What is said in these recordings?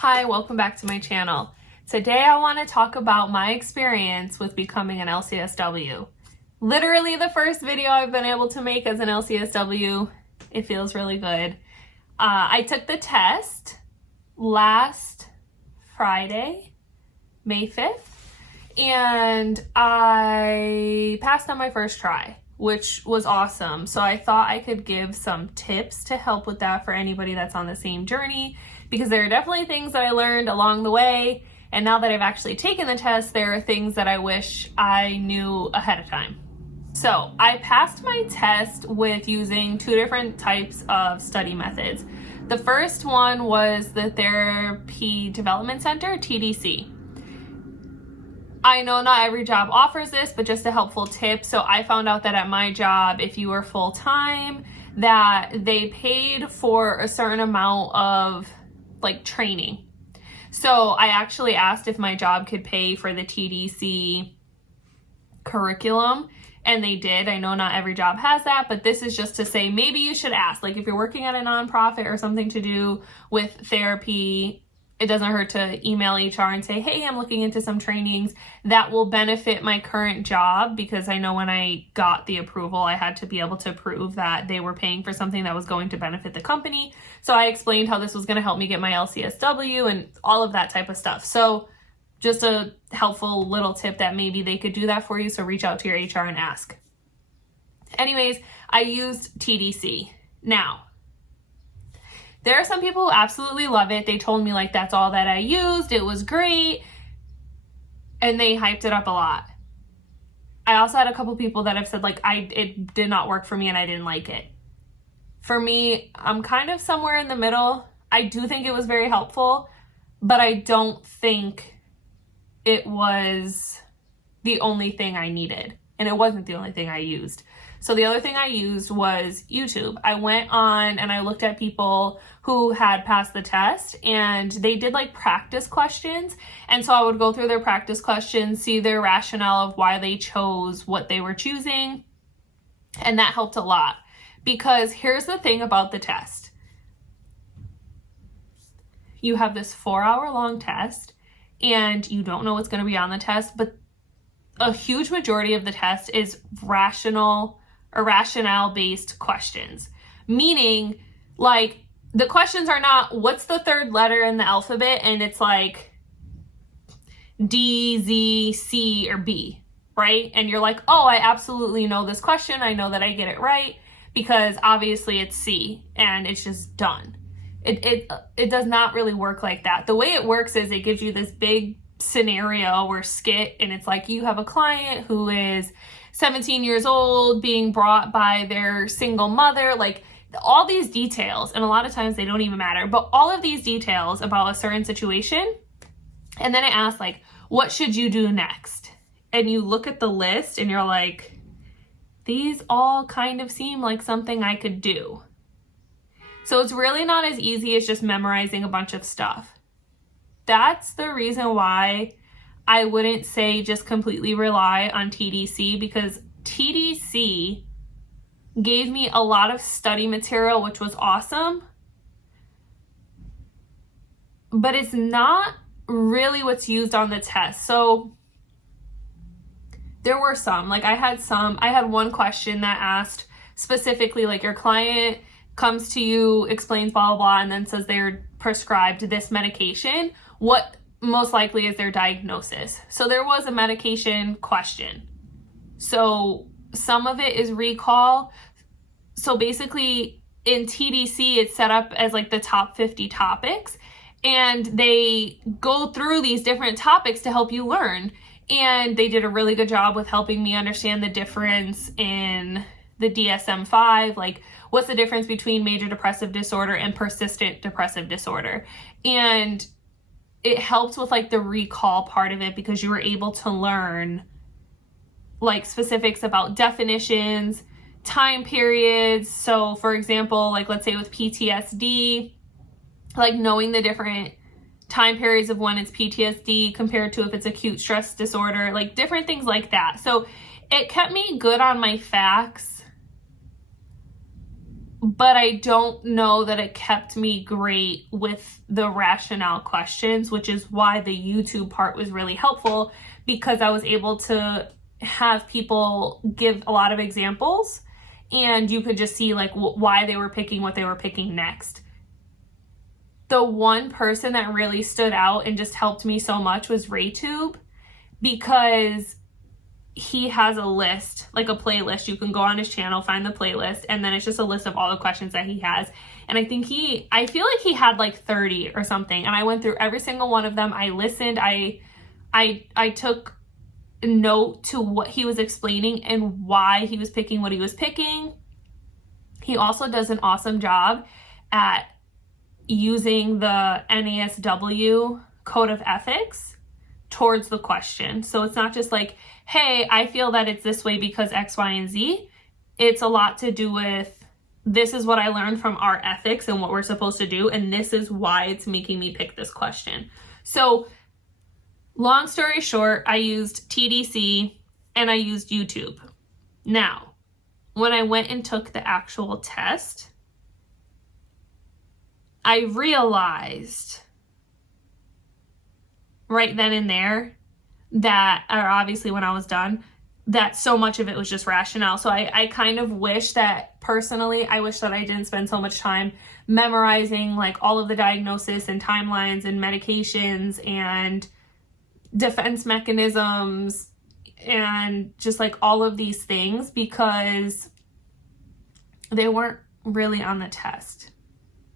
Hi, welcome back to my channel. Today I want to talk about my experience with becoming an LCSW. Literally the first video I've been able to make as an LCSW. It feels really good. I took the test last Friday, May 5th, and I passed on my first try, which was awesome. So I thought I could give some tips to help with that for anybody that's on the same journey, because there are definitely things that I learned along the way. And now that I've actually taken the test, there are things that I wish I knew ahead of time. So I passed my test with using two different types of study methods. The first one was the Therapy Development Center, TDC. I know not every job offers this, but just a helpful tip. So I found out that at my job, if you were full-time, that they paid for a certain amount of training. So I actually asked if my job could pay for the TDC curriculum, and they did. I know not every job has that, but this is just to say maybe you should ask. Like if you're working at a nonprofit or something to do with therapy, it doesn't hurt to email HR and say, hey, I'm looking into some trainings that will benefit my current job, because I know when I got the approval, I had to be able to prove that they were paying for something that was going to benefit the company. So I explained how this was going to help me get my LCSW and all of that type of stuff. So just a helpful little tip that maybe they could do that for you. So reach out to your HR and ask. Anyways, I used TDC. Now, there are some people who absolutely love it. They told me that's all that I used. It was great. And they hyped it up a lot. I also had a couple people that have said it did not work for me and I didn't like it. For me, I'm kind of somewhere in the middle. I do think it was very helpful, but I don't think it was the only thing I needed. And it wasn't the only thing I used. So the other thing I used was YouTube. I went on and I looked at people who had passed the test, and they did practice questions. And so I would go through their practice questions, see their rationale of why they chose what they were choosing. And that helped a lot, because here's the thing about the test. You have this 4-hour-long test and you don't know what's going to be on the test, but a huge majority of the test is rationale-based questions. Meaning, the questions are not, what's the third letter in the alphabet? And it's D, Z, C, or B, right? And you're oh, I absolutely know this question. I know that I get it right, because obviously it's C, and it's just done. It does not really work like that. The way it works is it gives you this big scenario or skit, and it's you have a client who is 17 years old being brought by their single mother, all these details, and a lot of times they don't even matter, but all of these details about a certain situation. And then it asks what should you do next? And you look at the list and you're these all kind of seem like something I could do. So it's really not as easy as just memorizing a bunch of stuff. That's the reason why I wouldn't say just completely rely on TDC, because TDC gave me a lot of study material, which was awesome, but it's not really what's used on the test. So there were some, I had one question that asked specifically, your client comes to you, explains blah, blah, blah, and then says they're prescribed this medication. What most likely is their diagnosis? So there was a medication question. So some of it is recall. So basically in TDC, it's set up as the top 50 topics, and they go through these different topics to help you learn. And they did a really good job with helping me understand the difference in the DSM-5, what's the difference between major depressive disorder and persistent depressive disorder. And it helped with the recall part of it, because you were able to learn specifics about definitions, time periods. So for example, let's say with PTSD, knowing the different time periods of when it's PTSD compared to if it's acute stress disorder, different things like that. So it kept me good on my facts but I don't know that it kept me great with the rationale questions, which is why the YouTube part was really helpful, because I was able to have people give a lot of examples and you could just see like why they were picking what they were picking next. The one person that really stood out and just helped me so much was RayTube, because he has a list, like a playlist. You can go on his channel, find the playlist, and then it's just a list of all the questions that he has. And I feel like he had like 30 or something. And I went through every single one of them. I listened. I took note to what he was explaining and why he was picking what he was picking. He also does an awesome job at using the NASW code of ethics towards the question. So it's not just like, hey, I feel that it's this way because X, Y, and Z. It's a lot to do with, this is what I learned from our ethics and what we're supposed to do, and this is why it's making me pick this question. So long story short, I used TDC and I used YouTube. Now, when I went and took the actual test, I realized right then and there that, or obviously when I was done, that so much of it was just rationale. So I kind of wish that, personally, I wish that I didn't spend so much time memorizing like all of the diagnosis and timelines and medications and defense mechanisms and just like all of these things, because they weren't really on the test.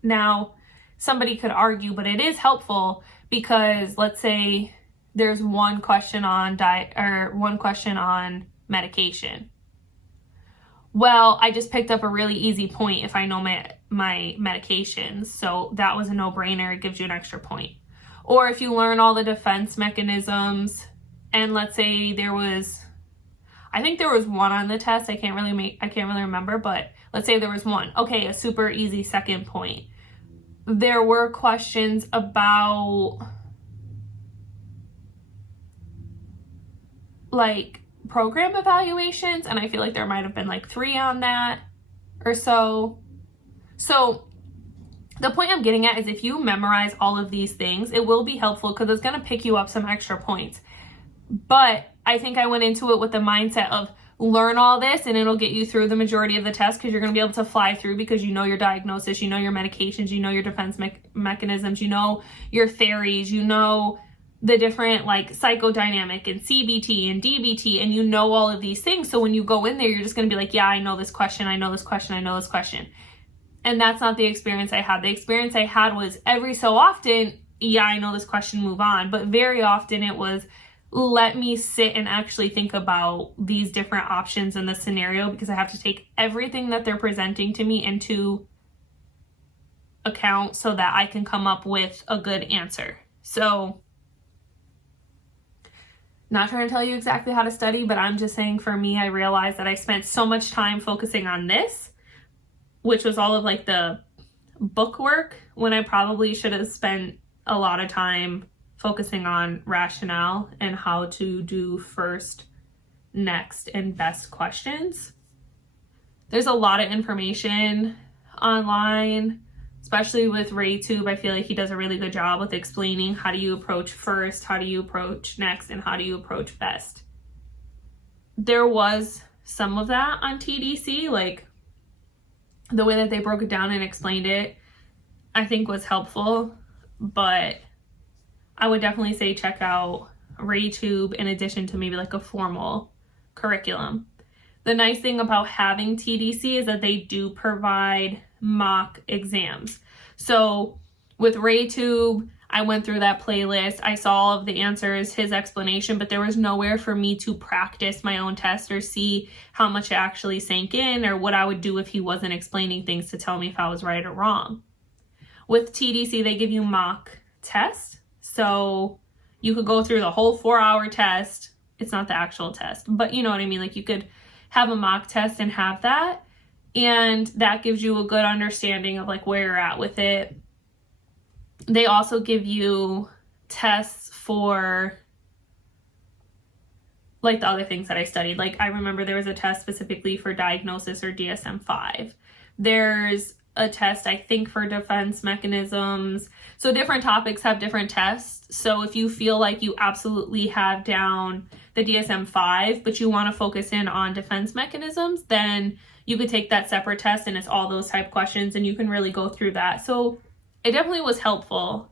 Now, somebody could argue, but it is helpful because let's say there's one question on diet or one question on medication. Well, I just picked up a really easy point if I know my medications. So that was a no-brainer. It gives you an extra point. Or if you learn all the defense mechanisms, and let's say I think there was one on the test. I can't really remember, but let's say there was one. Okay, a super easy second point. There were questions about like program evaluations, and I feel like there might have been like 3 on that or so. So the point I'm getting at is if you memorize all of these things, it will be helpful because it's going to pick you up some extra points. But I think I went into it with the mindset of learn all this and it'll get you through the majority of the test, because you're going to be able to fly through because you know your diagnosis, you know your medications, you know your defense mechanisms, you know your theories, you know the different like psychodynamic and CBT and DBT, and you know all of these things. So when you go in there, you're just going to be like, yeah, I know this question, I know this question, I know this question. And that's not the experience I had. The experience I had was every so often, yeah, I know this question, move on. But very often it was, let me sit and actually think about these different options in the scenario, because I have to take everything that they're presenting to me into account so that I can come up with a good answer. So, not trying to tell you exactly how to study, but I'm just saying for me, I realized that I spent so much time focusing on this, which was all of like the book work, when I probably should have spent a lot of time focusing on rationale and how to do first, next, and best questions. There's a lot of information online, especially with RayTube. I feel like he does a really good job with explaining how do you approach first, how do you approach next, and how do you approach best. There was some of that on TDC, like the way that they broke it down and explained it, I think was helpful, but I would definitely say check out RayTube in addition to maybe like a formal curriculum. The nice thing about having TDC is that they do provide mock exams. So with RayTube, I went through that playlist. I saw all of the answers, his explanation, but there was nowhere for me to practice my own test or see how much it actually sank in or what I would do if he wasn't explaining things to tell me if I was right or wrong. With TDC, they give you mock tests. So you could go through the whole 4-hour test. It's not the actual test, but you know what I mean? Like you could have a mock test and have that. And that gives you a good understanding of like where you're at with it. They also give you tests for like the other things that I studied. Like I remember there was a test specifically for diagnosis or DSM-5. There's a test, I think, for defense mechanisms. So different topics have different tests. So if you feel like you absolutely have down the DSM-5, but you want to focus in on defense mechanisms, then you could take that separate test, and it's all those type questions, and you can really go through that. So it definitely was helpful,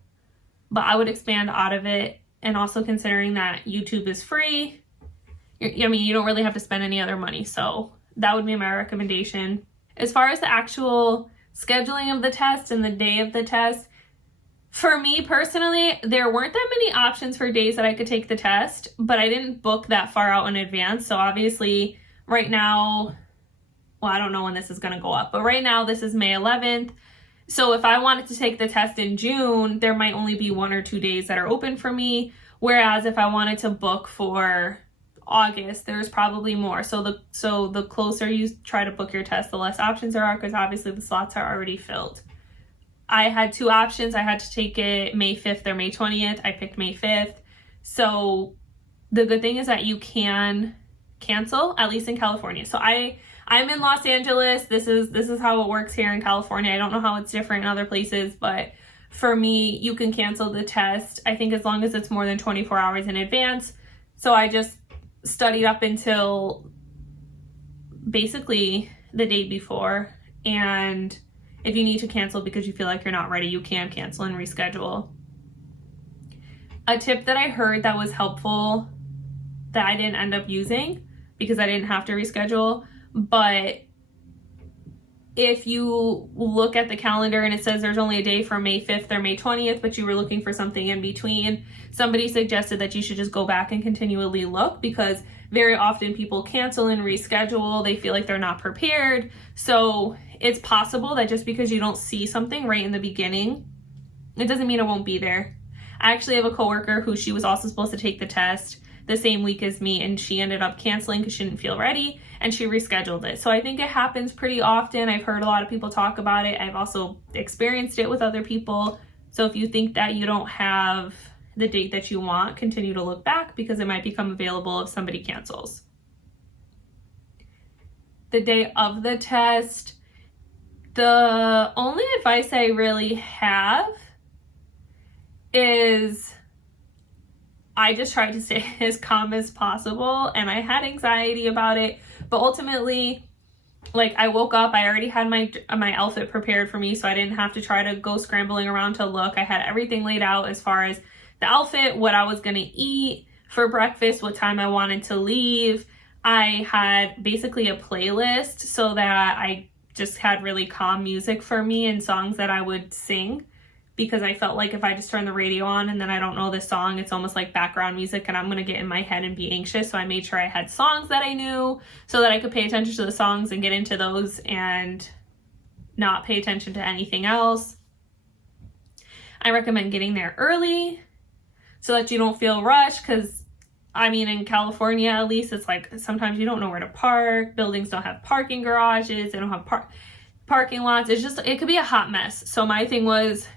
but I would expand out of it. And also considering that YouTube is free, I mean, you don't really have to spend any other money. So that would be my recommendation. As far as the actual scheduling of the test and the day of the test, for me personally, there weren't that many options for days that I could take the test, but I didn't book that far out in advance. So obviously right now, well, I don't know when this is going to go up, but right now this is May 11th. So if I wanted to take the test in June, there might only be 1 or 2 days that are open for me. Whereas if I wanted to book for August, there's probably more. So the closer you try to book your test, the less options there are, because obviously the slots are already filled. I had 2 options. I had to take it May 5th or May 20th. I picked May 5th. So the good thing is that you can cancel, at least in California. So I'm in Los Angeles. This is how it works here in California. I don't know how it's different in other places, but for me, you can cancel the test, I think, as long as it's more than 24 hours in advance. So I just studied up until basically the day before. And if you need to cancel because you feel like you're not ready, you can cancel and reschedule. A tip that I heard that was helpful that I didn't end up using because I didn't have to reschedule, but if you look at the calendar and it says there's only a day for May 5th or May 20th, but you were looking for something in between, somebody suggested that you should just go back and continually look, because very often people cancel and reschedule. They feel like they're not prepared. So it's possible that just because you don't see something right in the beginning, it doesn't mean it won't be there. I actually have a coworker who she was also supposed to take the test the same week as me, and she ended up canceling because she didn't feel ready, and she rescheduled it. So I think it happens pretty often. I've heard a lot of people talk about it. I've also experienced it with other people. So if you think that you don't have the date that you want, continue to look back, because it might become available if somebody cancels. The day of the test, the only advice I really have is I just tried to stay as calm as possible, and I had anxiety about it, but ultimately, like, I woke up, I already had my outfit prepared for me, so I didn't have to try to go scrambling around to look. I had everything laid out as far as the outfit, what I was gonna eat for breakfast, what time I wanted to leave. I had basically a playlist so that I just had really calm music for me and songs that I would sing, because I felt like if I just turn the radio on and then I don't know the song, it's almost like background music and I'm going to get in my head and be anxious. So I made sure I had songs that I knew so that I could pay attention to the songs and get into those and not pay attention to anything else. I recommend getting there early so that you don't feel rushed, because I mean, in California, at least, it's like sometimes you don't know where to park. Buildings don't have parking garages. They don't have parking lots. It's just, it could be a hot mess. So my thing was,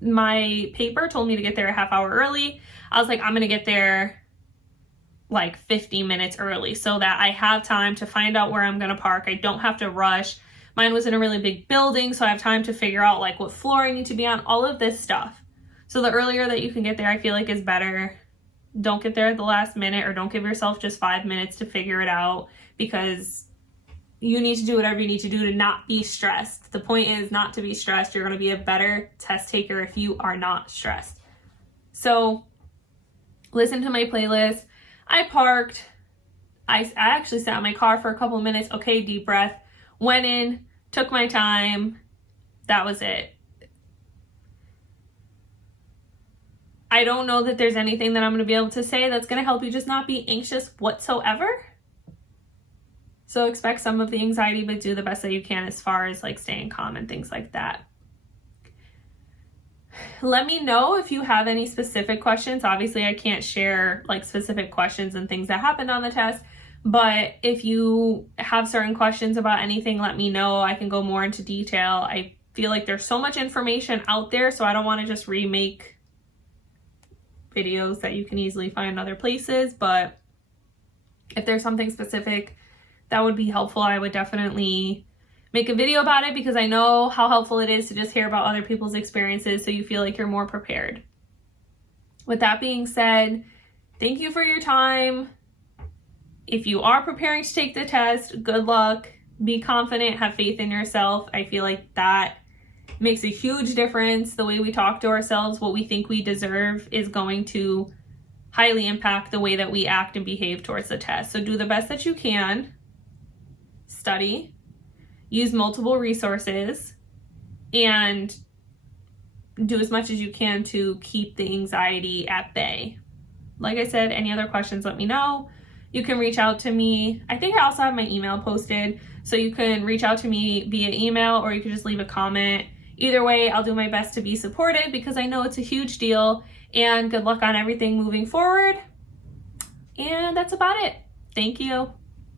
my paper told me to get there a half hour early. I was like, I'm going to get there like 50 minutes early so that I have time to find out where I'm going to park. I don't have to rush. Mine was in a really big building, so I have time to figure out like what floor I need to be on, all of this stuff. So the earlier that you can get there, I feel like is better. Don't get there at the last minute, or don't give yourself just 5 minutes to figure it out, because you need to do whatever you need to do to not be stressed. The point is not to be stressed. You're going to be a better test taker if you are not stressed. So listen to my playlist. I parked. I actually sat in my car for a couple minutes. Okay, deep breath. Went in, took my time. That was it. I don't know that there's anything that I'm going to be able to say that's going to help you just not be anxious whatsoever. So expect some of the anxiety, but do the best that you can as far as like staying calm and things like that. Let me know if you have any specific questions. Obviously, I can't share like specific questions and things that happened on the test, but if you have certain questions about anything, let me know. I can go more into detail. I feel like there's so much information out there, so I don't want to just remake videos that you can easily find other places, but if there's something specific that would be helpful, I would definitely make a video about it because I know how helpful it is to just hear about other people's experiences so you feel like you're more prepared. With that being said, thank you for your time. If you are preparing to take the test, good luck. Be confident, have faith in yourself. I feel like that makes a huge difference. The way we talk to ourselves, what we think we deserve, is going to highly impact the way that we act and behave towards the test. So do the best that you can. Study. Use multiple resources. And do as much as you can to keep the anxiety at bay. Like I said, any other questions, let me know. You can reach out to me. I think I also have my email posted, so you can reach out to me via email or you can just leave a comment. Either way, I'll do my best to be supportive because I know it's a huge deal, and good luck on everything moving forward. And that's about it. Thank you.